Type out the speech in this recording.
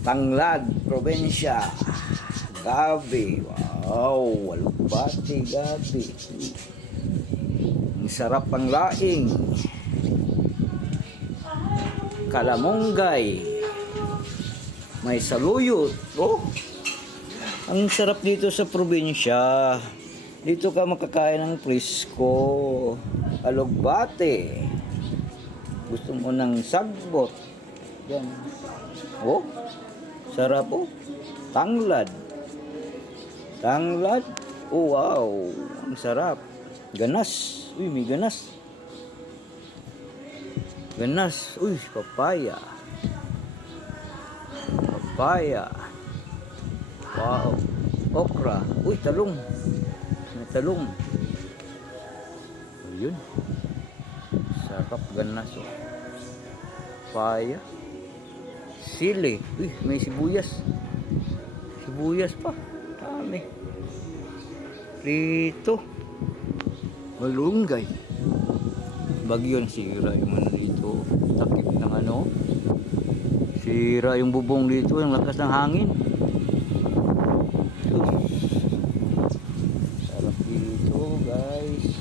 Tanglad, probinsya. Gabi. Wow, Alugbati, gabi. Ang sarap ang laing. Kalamonggay. May saluyot. Oh, ang sarap dito sa probinsya. Dito ka makakain ng presko. Alugbati. Gusto mo ng sagbot. Yan. Oh, sarap oh. Tanglad. Tanglad. Oh, wow. Ang sarap. Ganas. Uy, may ganas. Ganas. Uy, papaya. Papaya. Wow. Okra. Uy, talong. May talong. Ayun. Sarap ganas oh. Papaya. Sili. Uy, may sibuyas. Sibuyas pa. Dami. Rito. Malunggay. Bagyo na sira yung ano dito. Takip ng ano. Sira yung bubong dito. Yung lakas ng hangin.